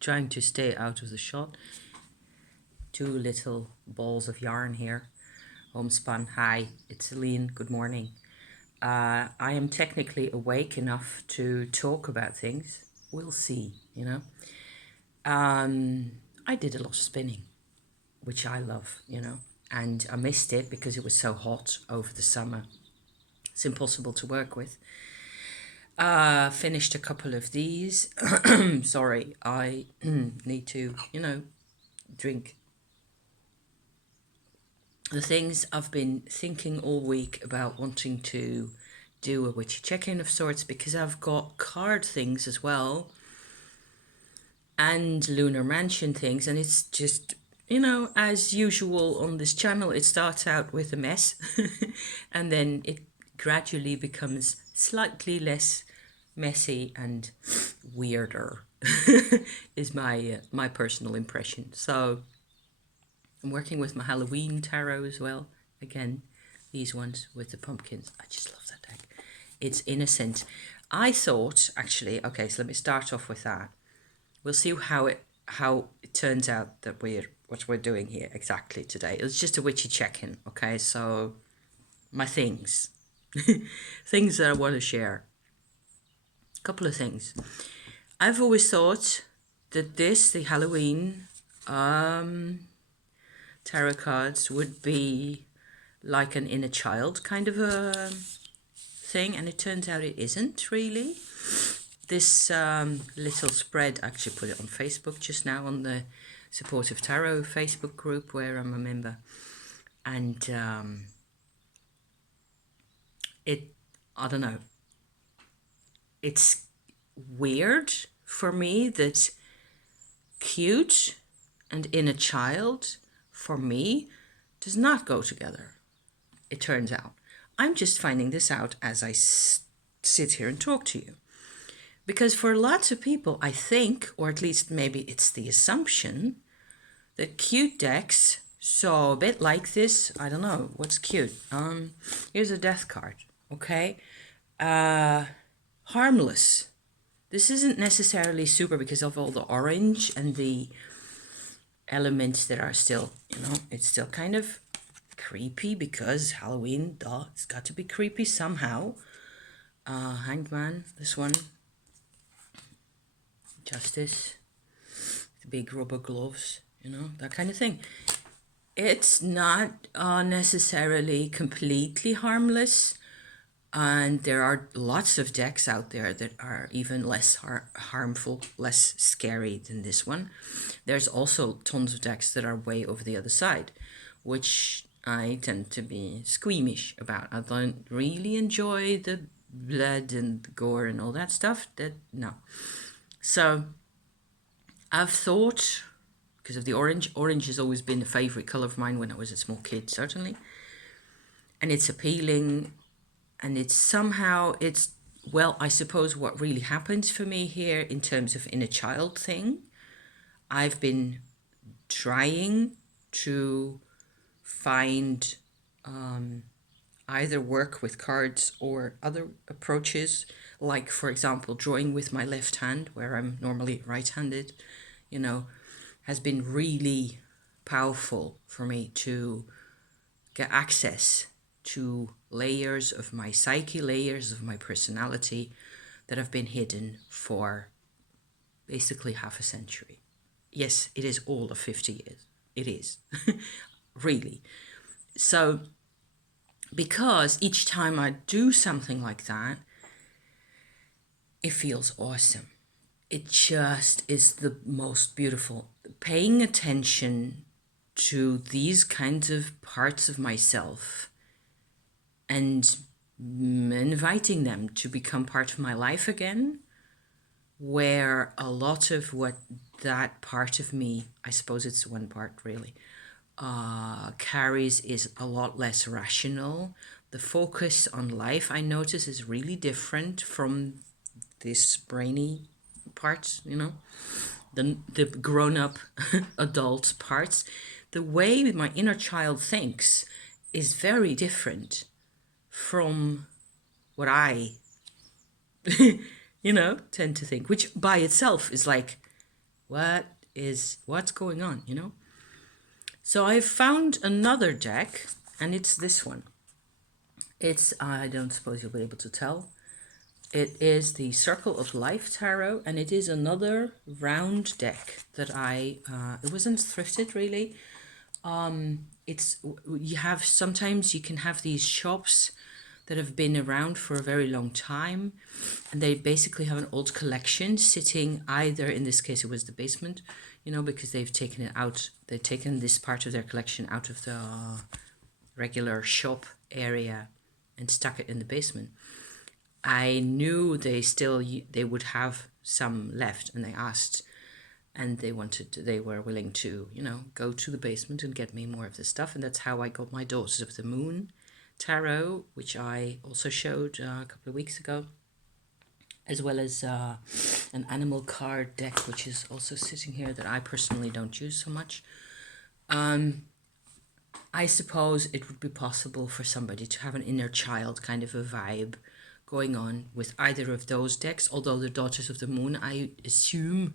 trying to stay out of the shot. Two little balls of yarn here. Homespun. Hi, it's Celine. Good morning. I am technically awake enough to talk about things. We'll see, you know. I did a lot of spinning, which I love, you know, and I missed it because it was so hot over the summer. It's impossible to work with. Finished a couple of these. Sorry, I need to, you know, drink. The things I've been thinking all week about wanting to do a witchy check-in of sorts, because I've got card things as well and Lunar Mansion things, and it's just, you know, as usual on this channel, it starts out with a mess and then it gradually becomes slightly less messy and weirder is my personal impression. So I'm working with my Halloween tarot as well. Again, these ones with the pumpkins. I just love that deck. It's innocent. I thought, actually, okay, so let me start off with that. We'll see how it turns out that what we're doing here exactly today. It's just a witchy check-in, okay? So my things. Things that I want to share. A couple of things. I've always thought that the Halloween tarot cards would be like an inner child kind of a thing, and it turns out it isn't really. This little spread, I actually put it on Facebook just now on the Supportive Tarot Facebook group where I'm a member, and I don't know, it's weird for me that cute and inner child for me does not go together, it turns out. I'm just finding this out as I sit here and talk to you. Because for lots of people, I think, or at least maybe it's the assumption, that cute decks, so a bit like this, I don't know, what's cute? Here's a death card, okay? Harmless. This isn't necessarily super because of all the orange and the elements that are still, you know, it's still kind of creepy because Halloween, duh, it's got to be creepy somehow. Hanged Man, this one. Justice, the big rubber gloves, you know, that kind of thing. It's not necessarily completely harmless, and there are lots of decks out there that are even less harmful, less scary than this one. There's also tons of decks that are way over the other side, which I tend to be squeamish about. I don't really enjoy the blood and the gore and all that stuff. No. So I've thought, because of the orange has always been a favourite colour of mine when I was a small kid, certainly. And it's appealing, and it's somehow, well, I suppose what really happens for me here in terms of inner child thing, I've been trying to find either work with cards or other approaches, like, for example, drawing with my left hand, where I'm normally right-handed, you know, has been really powerful for me to get access to layers of my psyche, layers of my personality that have been hidden for basically half a century. Yes, it is all of 50 years. It is, really. So, because each time I do something like that, it feels awesome. It just is the most beautiful. Paying attention to these kinds of parts of myself and inviting them to become part of my life again, where a lot of what that part of me, I suppose it's one part really, carries is a lot less rational. The focus on life, I notice, is really different from this brainy part, you know, the grown-up adult parts. The way my inner child thinks is very different from what I, you know, tend to think, which by itself is like what's going on, you know? So I found another deck, and it's this one. It's, I don't suppose you'll be able to tell. It is the Circle of Life Tarot, and it is another round deck that it wasn't thrifted really. It's, you have, sometimes you can have these shops that have been around for a very long time, and they basically have an old collection sitting either, in this case it was the basement, you know, because they've taken it out, they've taken this part of their collection out of the regular shop area and stuck it in the basement. I knew they would have some left, and they asked, and they were willing to, you know, go to the basement and get me more of this stuff. And that's how I got my Daughters of the Moon tarot, which I also showed a couple of weeks ago, as well as an animal card deck, which is also sitting here, that I personally don't use so much. I suppose it would be possible for somebody to have an inner child kind of a vibe going on with either of those decks, although the Daughters of the Moon, I assume,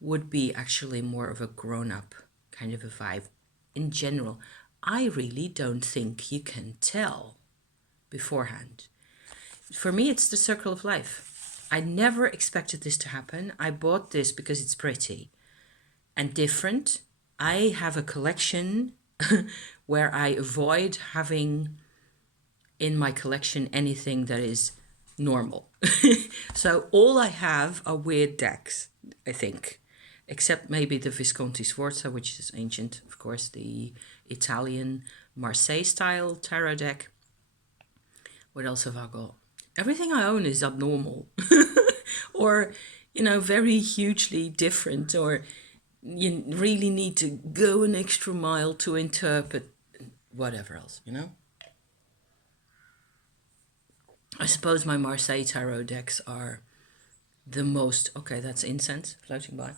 would be actually more of a grown-up kind of a vibe. In general, I really don't think you can tell beforehand. For me, it's the Circle of Life. I never expected this to happen. I bought this because it's pretty and different. I have a collection where I avoid having in my collection anything that is normal. So all I have are weird decks, I think. Except maybe the Visconti Sforza, which is ancient, of course, the Italian Marseille style tarot deck. What else have I got? Everything I own is abnormal or, you know, very hugely different, or you really need to go an extra mile to interpret whatever else, you know? I suppose my Marseille tarot decks are the most... Okay, that's incense floating by.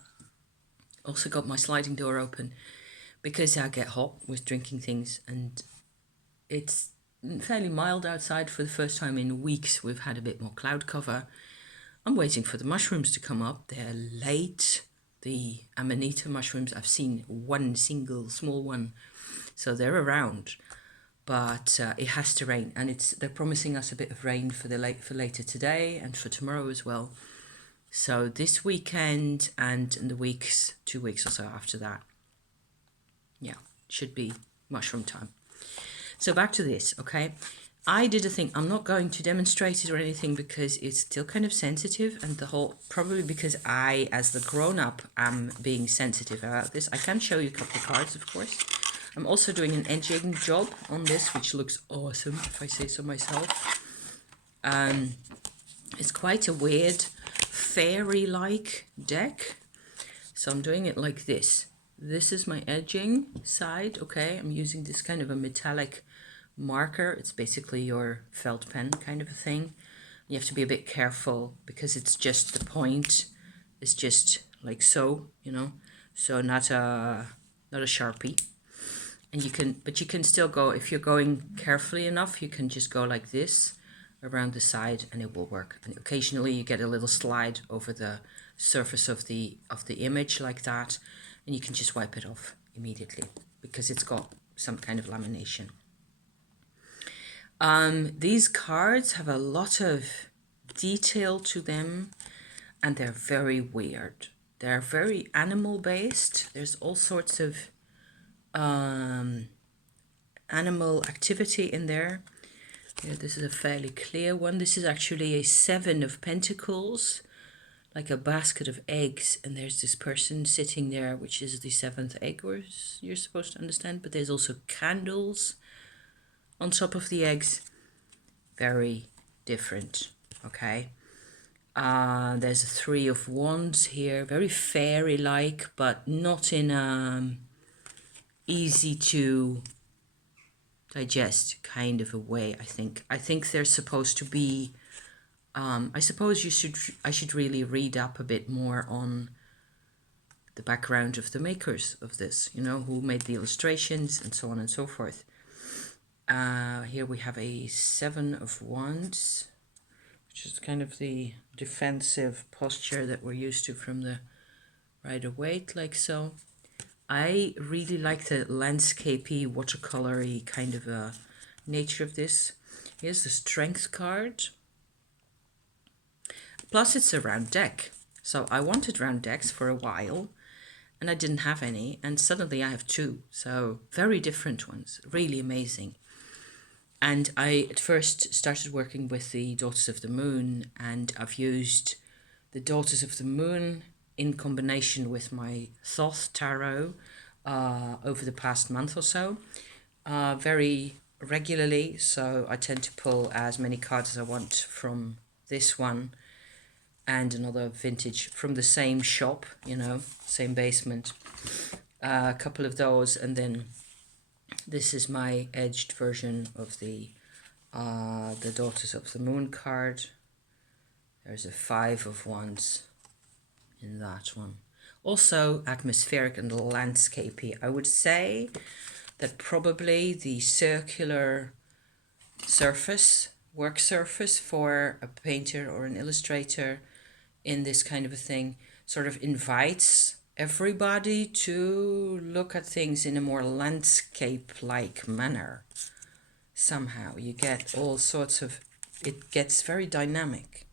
Also got my sliding door open because I get hot with drinking things, and it's fairly mild outside for the first time in weeks. We've had a bit more cloud cover. I'm waiting for the mushrooms to come up. They're late. The Amanita mushrooms, I've seen one single small one, so they're around. But it has to rain, and they're promising us a bit of rain for later today and for tomorrow as well. So this weekend and in the 2 weeks or so after that, yeah, should be mushroom time. So back to this, okay? I did a thing. I'm not going to demonstrate it or anything because it's still kind of sensitive, and probably because I, as the grown-up, am being sensitive about this. I can show you a couple of cards, of course. I'm also doing an edging job on this, which looks awesome, if I say so myself. It's quite a weird fairy-like deck. So I'm doing it like this. This is my edging side, okay? I'm using this kind of a metallic marker. It's basically your felt pen kind of a thing. You have to be a bit careful because it's just the point. It's just like so, you know? So not a Sharpie. And you can still go, if you're going carefully enough, you can just go like this around the side and it will work. And occasionally you get a little slide over the surface of the image like that, and you can just wipe it off immediately because it's got some kind of lamination. These cards have a lot of detail to them, and they're very weird. They're very animal based. There's all sorts of animal activity in there. Yeah, this is a fairly clear one. This is actually a 7 of Pentacles, like a basket of eggs, and there's this person sitting there, which is the 7th egg, or you're supposed to understand, but there's also candles on top of the eggs. Very different, okay? There's a 3 of Wands here, very fairy-like, but not in easy to digest kind of a way, I think. I think they're supposed to be... I suppose I should really read up a bit more on the background of the makers of this, you know, who made the illustrations and so on and so forth. Here we have a 7 of Wands, which is kind of the defensive posture that we're used to from right away, like so. I really like the landscapey, watercolory kind of nature of this. Here's the strength card. Plus it's a round deck. So I wanted round decks for a while and I didn't have any, and suddenly I have two. So very different ones, really amazing. And I at first started working with the Daughters of the Moon, and I've used the Daughters of the Moon in combination with my Thoth Tarot over the past month or so, very regularly. So I tend to pull as many cards as I want from this one and another vintage from the same shop, you know, same basement. A couple of those, and then this is my edged version of the Daughters of the Moon card. There's a 5 of Wands in that one. Also atmospheric and landscapey. I would say that probably the circular surface, work surface for a painter or an illustrator in this kind of a thing sort of invites everybody to look at things in a more landscape-like manner. Somehow you get all sorts of, it gets very dynamic,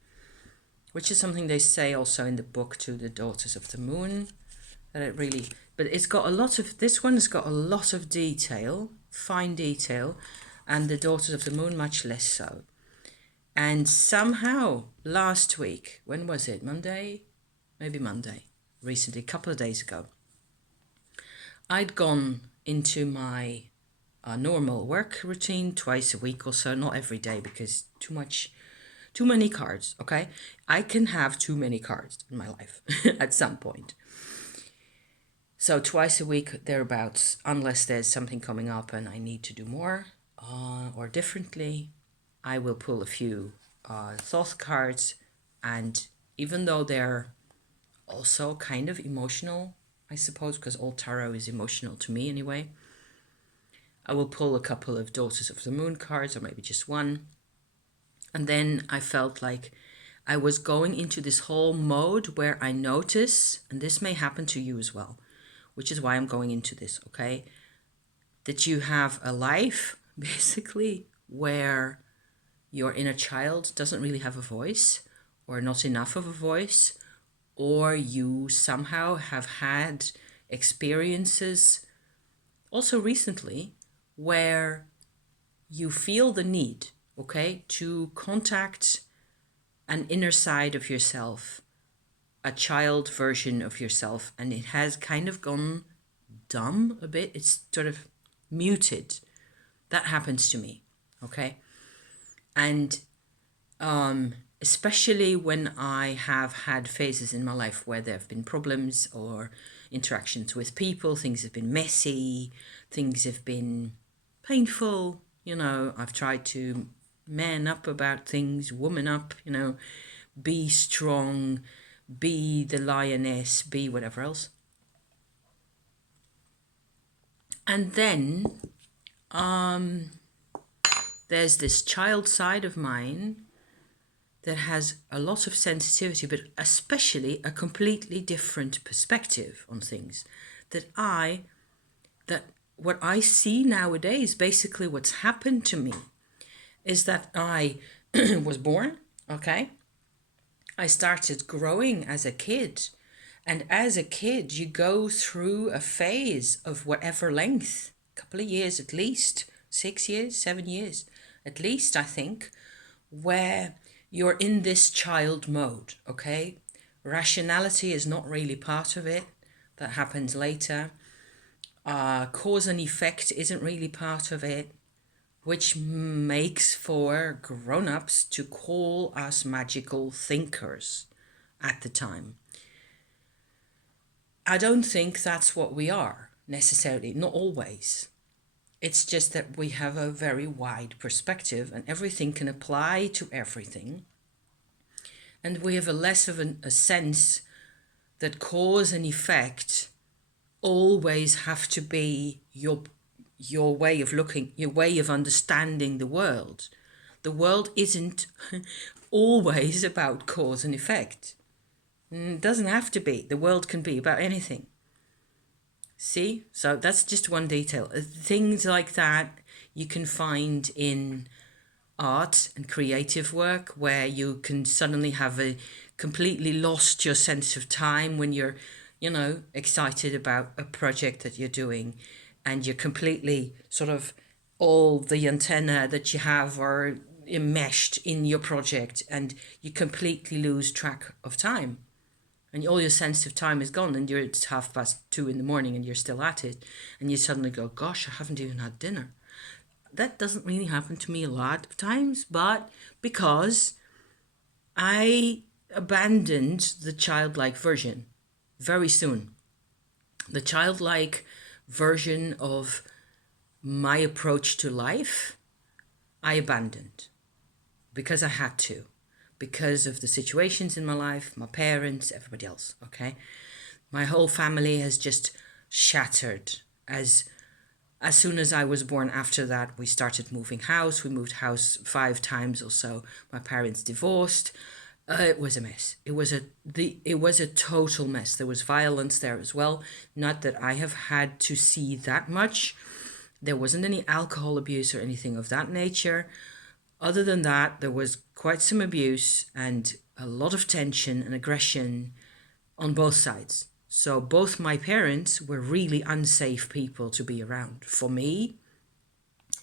which is something they say also in the book to the Daughters of the Moon, that it really, but it's got a lot of, this one has got a lot of detail, fine detail, and the Daughters of the Moon much less so. And somehow last week, when was it? Monday? Maybe Monday, recently, a couple of days ago, I'd gone into my normal work routine twice a week or so, not every day because too many cards, okay? I can have too many cards in my life at some point. So twice a week, thereabouts, unless there's something coming up and I need to do more or differently, I will pull a few Thoth cards, and even though they're also kind of emotional, I suppose, because all tarot is emotional to me anyway, I will pull a couple of Daughters of the Moon cards, or maybe just one. And then I felt like I was going into this whole mode where I notice, and this may happen to you as well, which is why I'm going into this, okay? That you have a life, basically, where your inner child doesn't really have a voice, or not enough of a voice, or you somehow have had experiences, also recently, where you feel the need, okay, to contact an inner side of yourself, a child version of yourself, and it has kind of gone dumb a bit. It's sort of muted. That happens to me, okay? And especially when I have had phases in my life where there have been problems or interactions with people, things have been messy, things have been painful, you know, I've tried to man up about things, woman up, you know, be strong, be the lioness, be whatever else. And then there's this child side of mine that has a lot of sensitivity, but especially a completely different perspective on things. That what I see nowadays, basically what's happened to me, is that I was born, okay? I started growing as a kid. And as a kid, you go through a phase of whatever length, a couple of years at least, 6 years, 7 years, at least, I think, where you're in this child mode, okay? Rationality is not really part of it. That happens later. Cause and effect isn't really part of it, which makes for grown-ups to call us magical thinkers at the time. I don't think that's what we are necessarily, not always. It's just that we have a very wide perspective and everything can apply to everything. And we have a less of a sense that cause and effect always have to be your way of looking, your way of understanding the world. The world isn't always about cause and effect. It doesn't have to be. The world can be about anything. See? So that's just one detail. Things like that you can find in art and creative work where you can suddenly have a completely lost your sense of time when you're, excited about a project that you're doing, and you're completely sort of, all the antenna that you have are enmeshed in your project, and you completely lose track of time, and all your sense of time is gone, and it's 2:30 in the morning and you're still at it, and you suddenly go, gosh, I haven't even had dinner. That doesn't really happen to me a lot of times, but because I abandoned the childlike version very soon. The childlike version of my approach to life, I abandoned because I had to, because of the situations in my life, my parents, everybody else, okay? My whole family has just shattered as soon as I was born. After that, we started moving house. We moved house 5 times or so. My parents divorced. It was a mess. It was a total mess. There was violence there as well. Not that I have had to see that much. There wasn't any alcohol abuse or anything of that nature. Other than that, there was quite some abuse and a lot of tension and aggression on both sides. So both my parents were really unsafe people to be around. For me,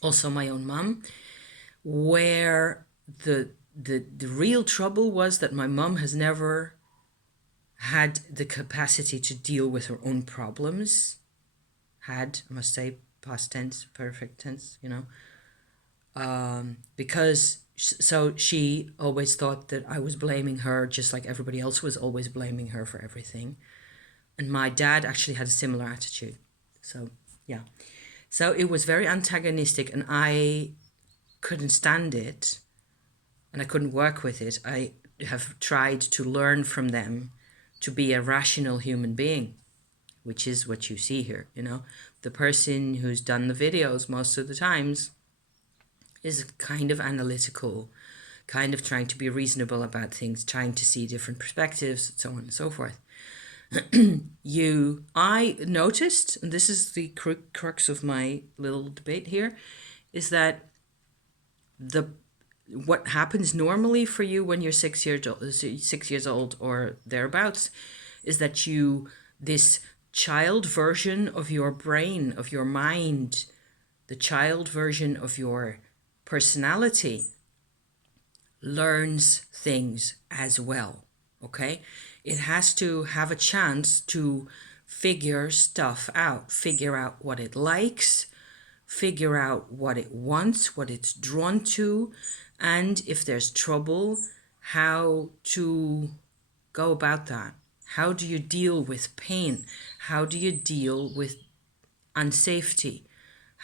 also my own mum, where the real trouble was that my mum has never had the capacity to deal with her own problems. Had, I must say, past tense, perfect tense, because so she always thought that I was blaming her, just like everybody else was always blaming her for everything. And my dad actually had a similar attitude. So, yeah. So it was very antagonistic, and I couldn't stand it, and I couldn't work with it. I have tried to learn from them to be a rational human being, which is what you see here, The person who's done the videos most of the times is kind of analytical, kind of trying to be reasonable about things, trying to see different perspectives, so on and so forth. I noticed, and this is the crux of my little debate here, is that what happens normally for you when you're 6 years old or thereabouts, is that this child version of your brain, of your mind, the child version of your personality learns things as well, okay? It has to have a chance to figure stuff out, figure out what it likes, figure out what it wants, what it's drawn to, and if there's trouble, how to go about that. How do you deal with pain? How do you deal with unsafety?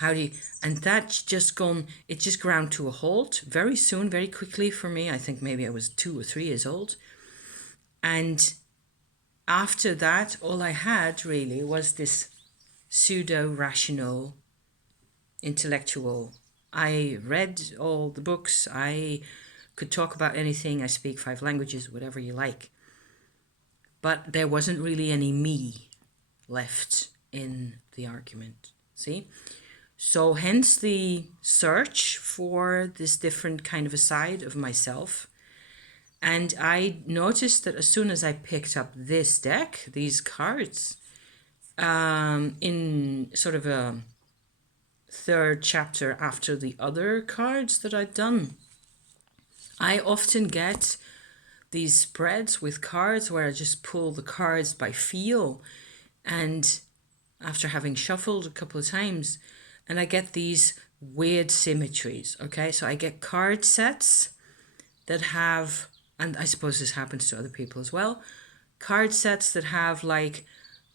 And that's just it just ground to a halt very soon, very quickly for me. I think maybe I was 2 or 3 years old. And after that, all I had really was this pseudo-rational intellectual. I read all the books. I could talk about anything. I speak 5 languages, whatever you like. But there wasn't really any me left in the argument. See? So hence the search for this different kind of a side of myself. And I noticed that as soon as I picked up this deck, these cards, in sort of a third chapter after the other cards that I'd done, I often get these spreads with cards where I just pull the cards by feel, and after having shuffled a couple of times, and I get these weird symmetries, okay? So I get card sets that have, and I suppose this happens to other people as well, card sets that have like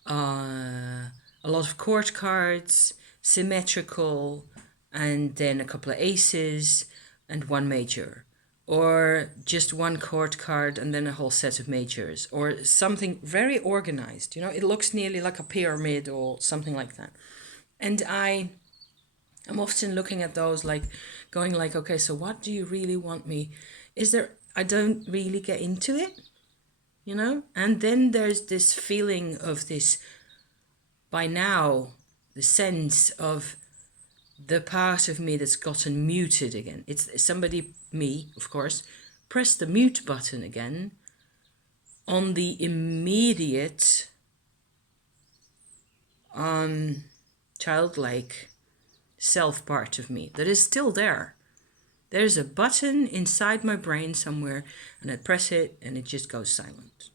a lot of court cards, symmetrical, and then a couple of aces and one major, or just one court card and then a whole set of majors, or something very organized. It looks nearly like a pyramid or something like that. And I'm often looking at those, like going like, okay, so what do you really want me? I don't really get into it. you know? And then there's this feeling of this, by now, the sense of the part of me that's gotten muted again. It's somebody, me, of course, press the mute button again on the immediate childlike self part of me that is still there. There's a button inside my brain somewhere, and I press it and it just goes silent.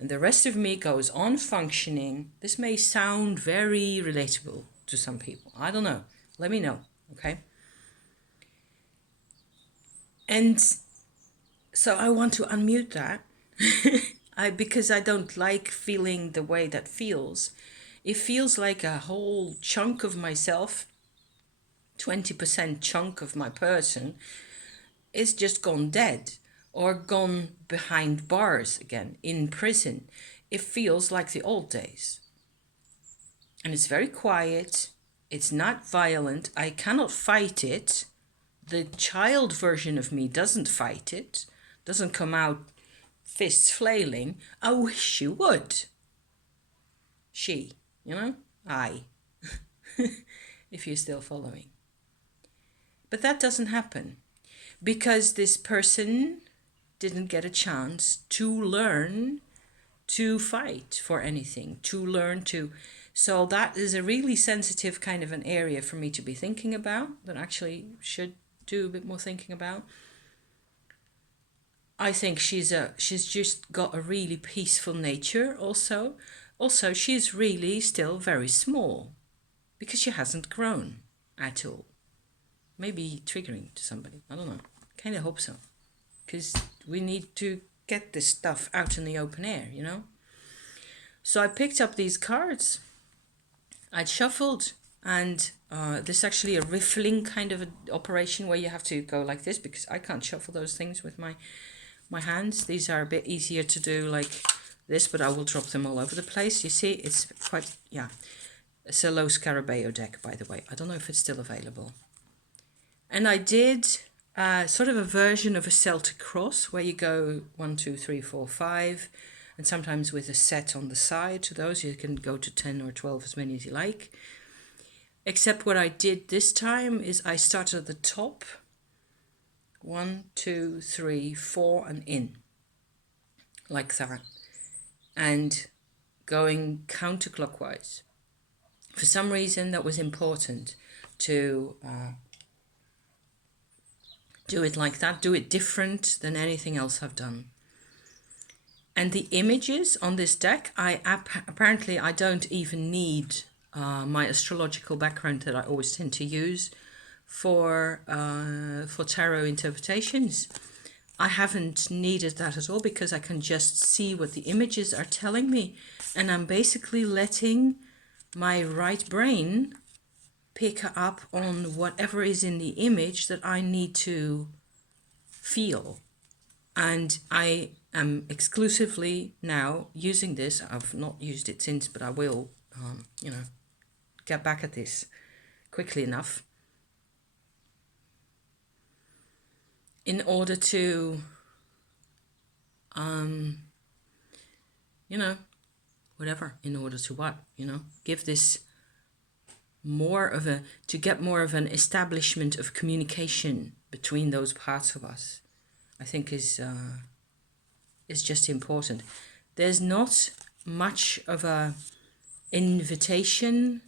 And the rest of me goes on functioning. This may sound very relatable to some people. I don't know. Let me know, okay? And so I want to unmute that because I don't like feeling the way that feels. It feels like a whole chunk of myself, 20% chunk of my person, is just gone dead or gone behind bars again, in prison. It feels like the old days. And it's very quiet. It's not violent. I cannot fight it. The child version of me doesn't fight it, doesn't come out fists flailing. I wish you would. She, you know, I, if you're still following. But that doesn't happen because this person didn't get a chance to learn to fight for anything, to learn to. So that is a really sensitive kind of an area for me to be thinking about, that actually should do a bit more thinking about. I think she's just got a really peaceful nature also. Also, she's really still very small because she hasn't grown at all. Maybe triggering to somebody. I don't know. Kind of hope so. Because we need to get this stuff out in the open air, you know? So I picked up these cards. I'd shuffled, and this is actually a riffling kind of an operation where you have to go like this because I can't shuffle those things with my hands. These are a bit easier to do like this, but I will drop them all over the place. You see, it's quite, yeah. It's a low Scarabeo deck, by the way. I don't know if it's still available. And I did sort of a version of a Celtic cross where you go 1, 2, 3, 4, 5, and sometimes with a set on the side to those. You can go to 10 or 12, as many as you like. Except what I did this time is I started at the top. 1, 2, 3, 4, and in. Like that. And going counterclockwise. For some reason, that was important to do it like that, do it different than anything else I've done. And the images on this deck, apparently I don't even need my astrological background that I always tend to use for tarot interpretations. I haven't needed that at all because I can just see what the images are telling me, and I'm basically letting my right brain pick up on whatever is in the image that I need to feel. And I am exclusively now using this. I've not used it since, but I will, get back at this quickly enough in order to, whatever, in order to what, give this to get more of an establishment of communication between those parts of us, I think is just important. There's not much of a invitation,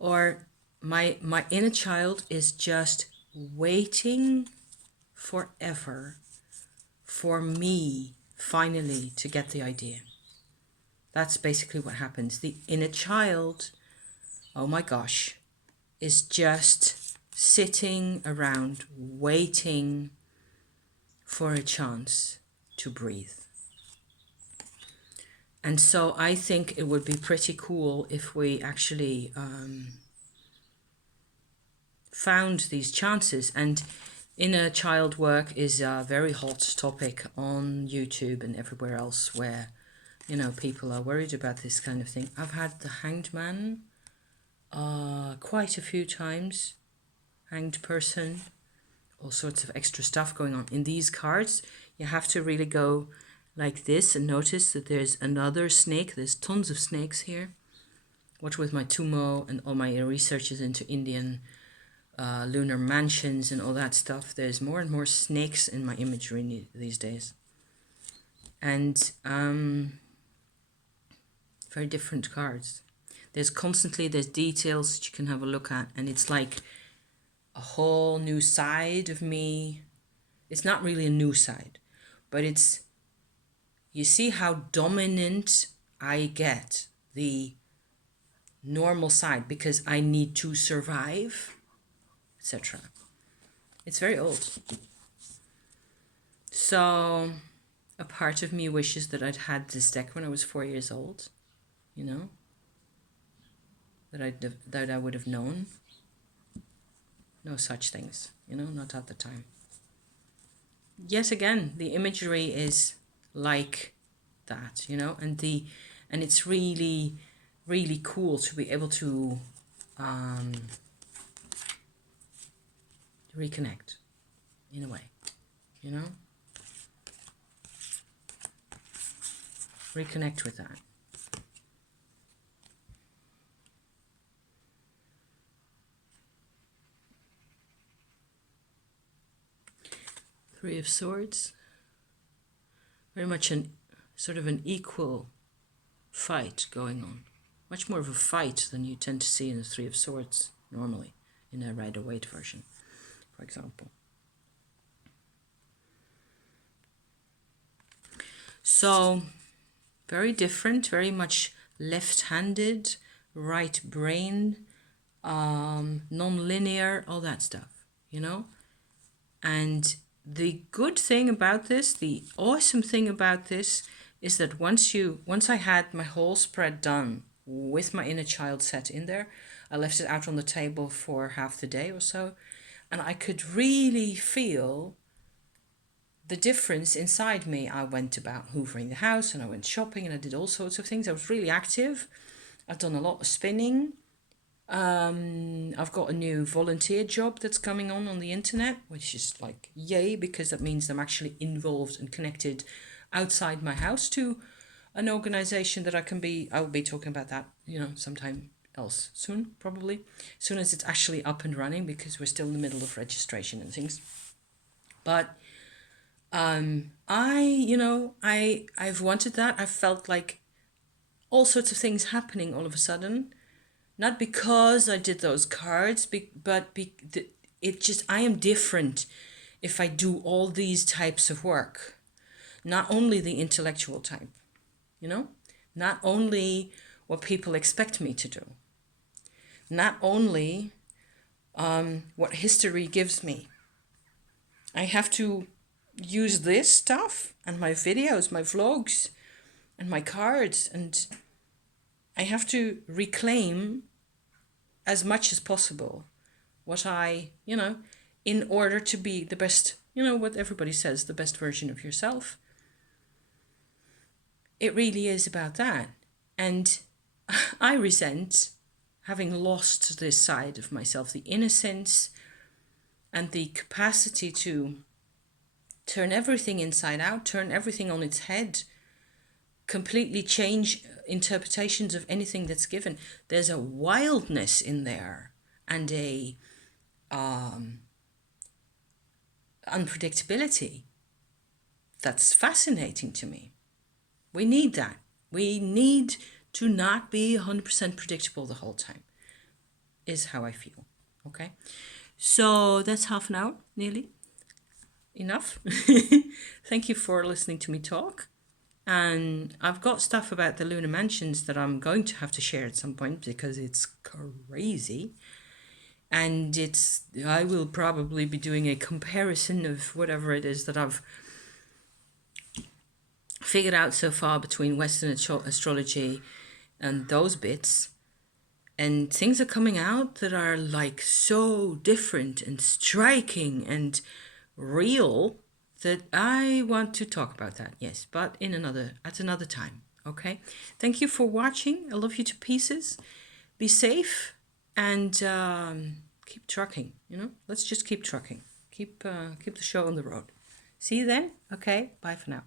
or my inner child is just waiting forever for me finally to get the idea. That's basically what happens. The inner child, oh my gosh, is just sitting around waiting for a chance to breathe. And so I think it would be pretty cool if we actually found these chances. And inner child work is a very hot topic on YouTube and everywhere else where, people are worried about this kind of thing. I've had the Hanged Man quite a few times, hanged person, all sorts of extra stuff going on. In these cards, you have to really go like this, and notice that there's another snake. There's tons of snakes here. What with my Tumo and all my researches into Indian lunar mansions and all that stuff, there's more and more snakes in my imagery these days. And very different cards. There's details that you can have a look at, and it's like a whole new side of me. It's not really a new side, but it's, you see how dominant I get the normal side because I need to survive, etc. It's very old. So a part of me wishes that I'd had this deck when I was 4 years old, you know, that I would have known. No such things, you know, not at the time. Yet again, the imagery is like that, you know, and it's really, really cool to be able to reconnect in a way, you know, reconnect with that. Three of Swords, very much an sort of an equal fight going on. Much more of a fight than you tend to see in the Three of Swords normally, in a Rider-Waite version, for example. So, very different, very much left-handed, right brain, non-linear, all that stuff, you know? And the good thing about this, the awesome thing about this, is that once I had my whole spread done with my inner child set in there, I left it out on the table for half the day or so, and I could really feel the difference inside me. I went about hoovering the house, and I went shopping, and I did all sorts of things. I was really active. I've done a lot of spinning. I've got a new volunteer job that's coming on the internet, which is like yay, because that means I'm actually involved and connected outside my house to an organization that I'll be talking about that, you know, sometime else soon, probably as soon as it's actually up and running, because we're still in the middle of registration and things. But I've wanted that. I've felt like all sorts of things happening all of a sudden. Not because I did those cards, but I am different if I do all these types of work. Not only the intellectual type, you know? Not only what people expect me to do. Not only what history gives me. I have to use this stuff and my videos, my vlogs, and my cards, and I have to reclaim as much as possible what I, you know, in order to be the best, you know, what everybody says, the best version of yourself. It really is about that. And I resent having lost this side of myself, the innocence and the capacity to turn everything inside out, turn everything on its head, completely change interpretations of anything that's given. There's a wildness in there and a unpredictability that's fascinating to me. We need that. We need to not be 100% predictable the whole time, is how I feel. Okay, so that's half an hour nearly. Enough. Thank you for listening to me talk. And I've got stuff about the lunar mansions that I'm going to have to share at some point, because it's crazy. And I will probably be doing a comparison of whatever it is that I've figured out so far between Western astrology and those bits. And things are coming out that are like so different and striking and real that I want to talk about that, yes, but at another time, okay? Thank you for watching. I love you to pieces. Be safe and keep trucking, you know? Let's just keep trucking. Keep the show on the road. See you then. Okay, bye for now.